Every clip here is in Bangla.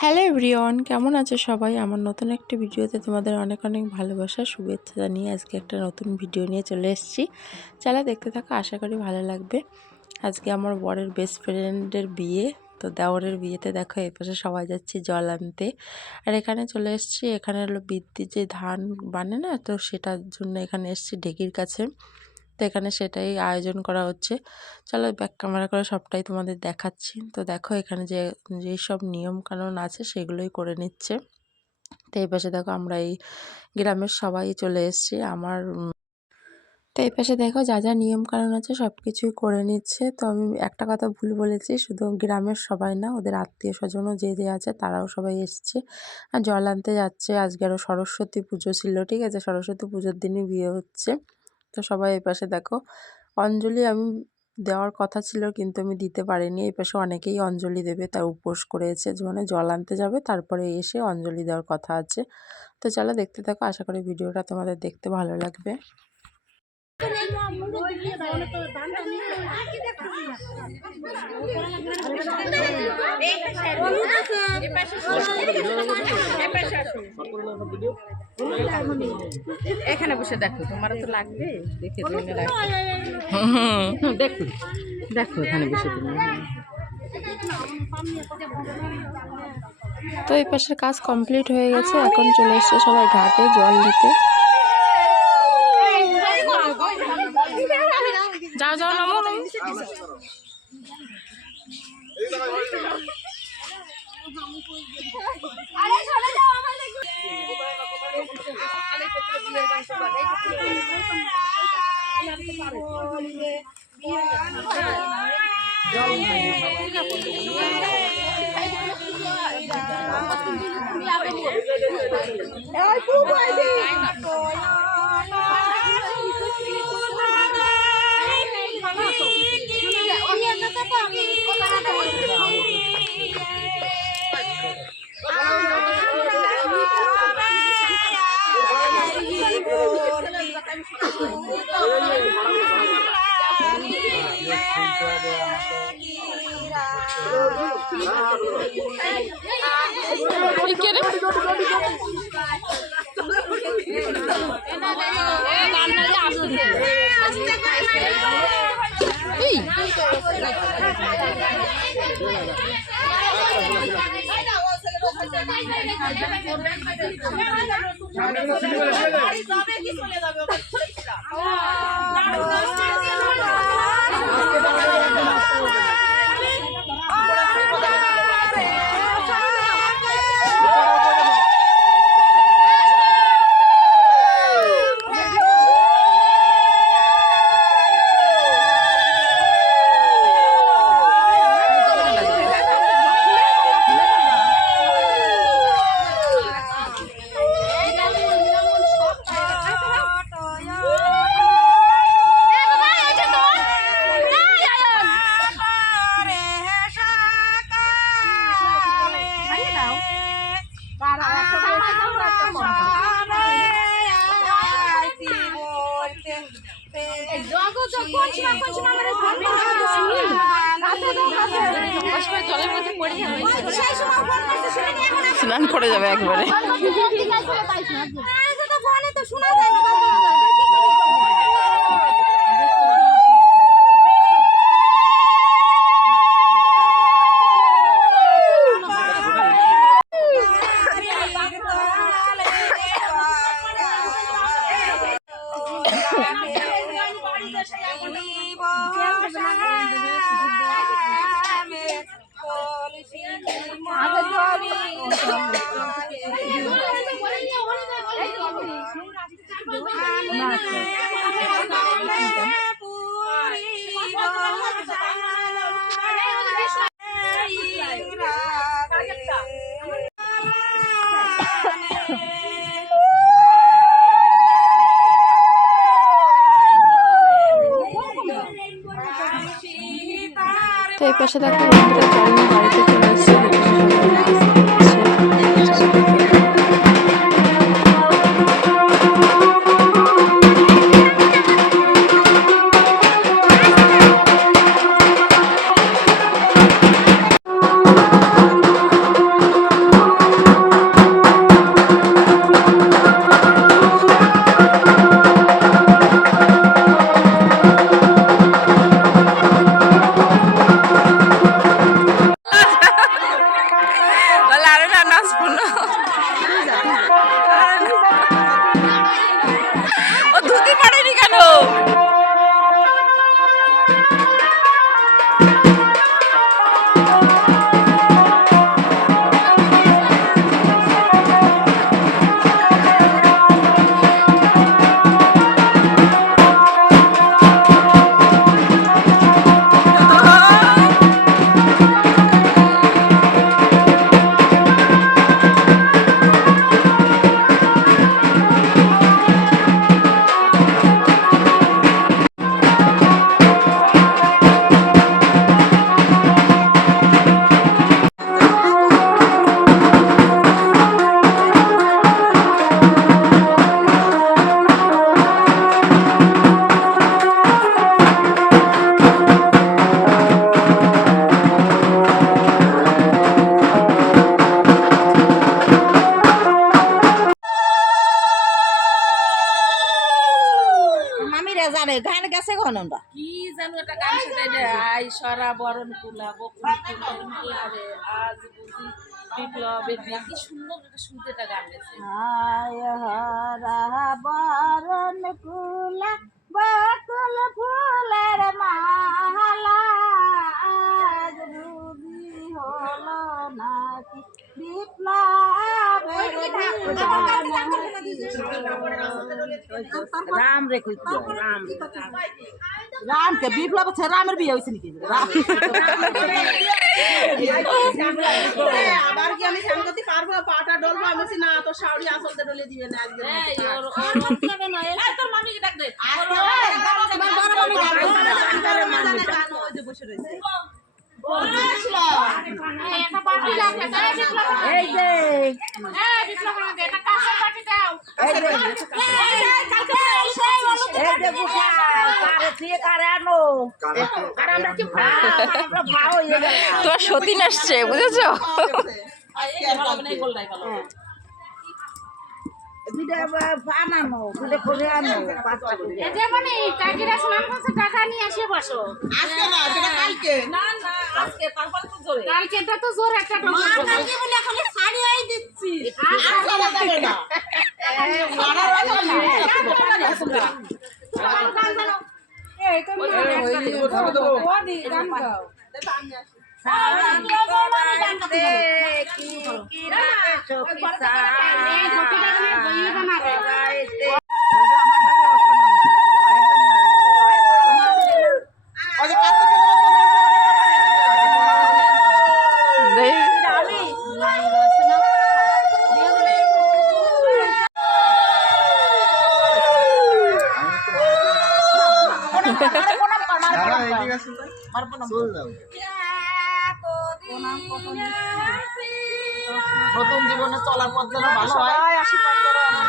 হ্যালো এভরিওয়ান, কেমন আছো সবাই? আমার নতুন একটি ভিডিওতে তোমাদের অনেক অনেক ভালোবাসা শুভেচ্ছা জানিয়ে আজকে একটা নতুন ভিডিও নিয়ে চলে এসেছি। চলো দেখতে থাকো, আশা করি ভালো লাগবে। আজকে আমার বরের বেস্ট ফ্রেন্ডের বিয়ে, তো দেওরের বিয়েতে দেখো এই পাশে সবাই যাচ্ছি জল আনতে। আর এখানে চলে এসেছি, এখানে হলো বিদ্যুৎ যে ধান বানে না, তো সেটার জন্য এখানে এসেছি ঢেকির কাছে। তো এখানে সেটাই আয়োজন করা হচ্ছে। চলো ব্যাক ক্যামেরা করে সবটাই তোমাদের দেখাচ্ছি। তো দেখো এখানে যেই সব নিয়ম কানুন আছে সেগুলোই করে নিচ্ছে। তো এই পাশে দেখো আমরা এই গ্রামের সবাই চলে এসেছি তো এই পাশে দেখো যা যা নিয়ম কানুন আছে সব কিছুই করে নিচ্ছে। তো আমি একটা কথা ভুল বলেছি, শুধু গ্রামের সবাই না, ওদের আত্মীয় স্বজনও যে আছে তারাও সবাই এসছে আর জল আনতে যাচ্ছে। আজকে আরও সরস্বতী পুজো ছিল, ঠিক আছে, সরস্বতী পুজোর দিনই বিয়ে হচ্ছে। তো সবাই এই পাশে দেখো অঞ্জলি আমি দেওয়ার কথা ছিল কিন্তু আমি দিতে পারিনি। এই পাশে অনেকেই অঞ্জলি দেবে, তার উপোস করেছে, যে মানে জল আনতে যাবে তারপরে এসে অঞ্জলি দেওয়ার কথা আছে। তো চলো দেখতে থাকো, আশা করি ভিডিওটা তোমাদের দেখতে ভালো লাগবে। এখানে বসে দেখো, তোমার তো লাগবে, দেখে দেখো দেখো এখানে বসে তুমি। তো এই পাশের কাজ কমপ্লিট হয়ে গেছে, এখন চলে এসছে সবাই ঘাটে জল নিতে। যাও যাও নামো নামো। স্নান করে যাবে একবারে। তো এই পাশে দেখো বন্ধুরা জল নিয়ে বাড়িতে চলে এসেছে। গেছে কখন আমরা কি জানো একটা গান সেটাই দে আই সরা বরণ কুলা বকুল কুলা রে আজ বুঝি বিপ্লবের দিন কি সুন্দর একটা শুনতে একটা গান গেছে আয় হরা বরণ কুলা বকুল ফুলের মালা আজ রুবি হলো নাকি বিপ্লবের রাম রে কই রাম রাম কে বিপ্লব আছে রামের বিয়ে হইছে নাকি আবার কি আমি সামনে করতে পারবো পাটা ডলবো আমি বলছি না তো শাওরি আসলতে ডলে দিবে না আজকে এই ওর যাবে না এই তোর মামিকে ডাক দে বসে রয়েছে এই যে এই যে বুকা কারে দিয়ে কারে আনো আর আমরা কি আমরা ভাও হয়ে গেল তোমার সতীন আসছে বুঝেছো? ভিডিও বানানো ভিডিও করে আনো পাঁচটা করে যেমন এই কাকিরা স্নান করছে টাকা নিয়ে এসে বসো আজকে না সেটা কালকে না না আজকে তারপর তো জোরে কালকে এটা তো জোর একটা কালকে বলে এখন শাড়ি আই দিচ্ছি আজকে না যাবে না এই তো ও দি গান গাও কি কি লাগে সকিসা এই ঘটিটা তুমি বইয়ে বানাবে আজকে কত কি প্রথম জীবনে চলার পথ যেন ভালো হয় আশীর্বাদ করো আমার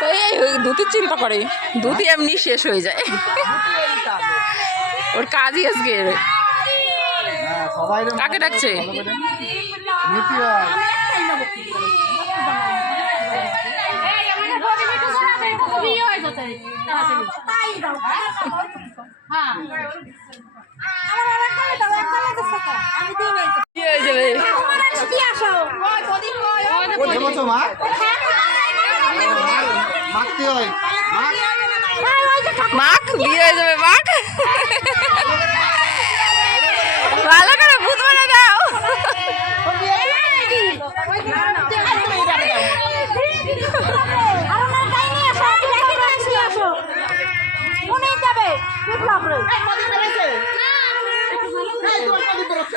তো এই ধুতির চিন্তা করে ধুতি এমনি শেষ হয়ে যায় ওর কাজই আজকে কাকে ডাকছে এই আমাদের বডি মিটু জানাবে তো বিয়ে হয়ে যাচ্ছে তাই দাও হ্যাঁ আমি দিই নাই কি হয়ে যাবে কি আসো ওই বডি কোথায় বসো মা মাখতে হয় মাখ বিয়ে হয়ে যাবে মাখ ভালো করে ভূত বলে দাও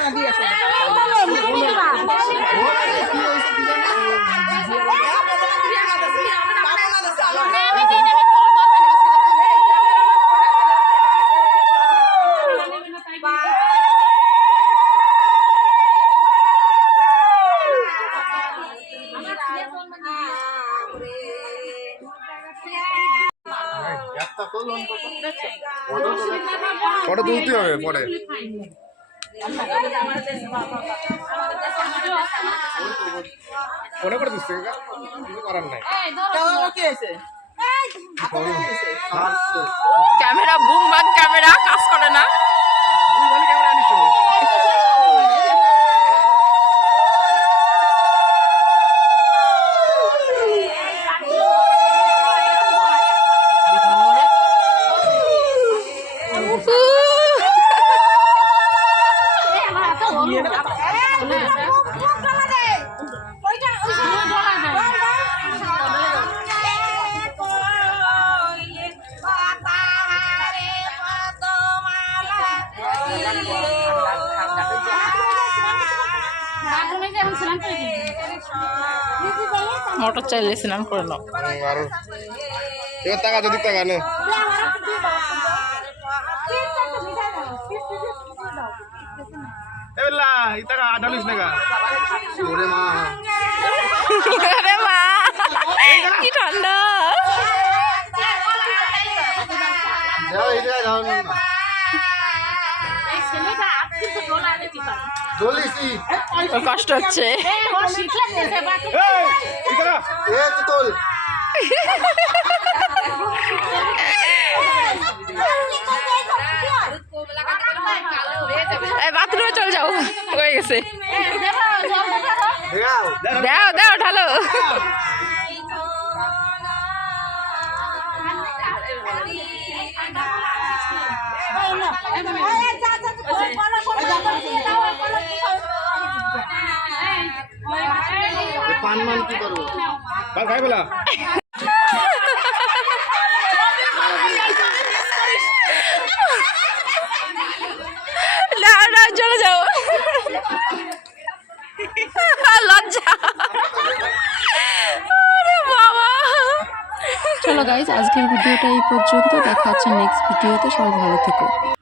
দিয়ে আসো ফটো তুলতে হবে পরে পরে করে দিচ্ছে কিছু করার নাই কি হয়েছে ক্যামেরা বুম বাং ক্যামেরা কাজ করে না ক্যামেরা আনিস মোটর চাইলে স্নান করে নাও আর এবার টাকা যদি টাকা নে দাও এবেলা এই টাকা ডালিস না গা ওরে মা আরে মা কি ঠান্ডা যাও এই জায়গা যাও না এই ছেলেটা আজকে তো ডোলা দিতে পারে জলিসি ওর কষ্ট হচ্ছে ও শীত লাগতেছে বাকি এই এই টাকা এ তুতল এই বাথরুমে চলে যাও হয়ে গেছে দেবো জল দেবো দেখাও দাও দাও ঢালো পান মান কি করবো পান খাই বলা না না চলে যাও লজ্জা আরে বাবা চলো গাইজ আজকের ভিডিওটা এই পর্যন্ত দেখা হচ্ছে নেক্সট ভিডিওতে সবাই ভালো থেকো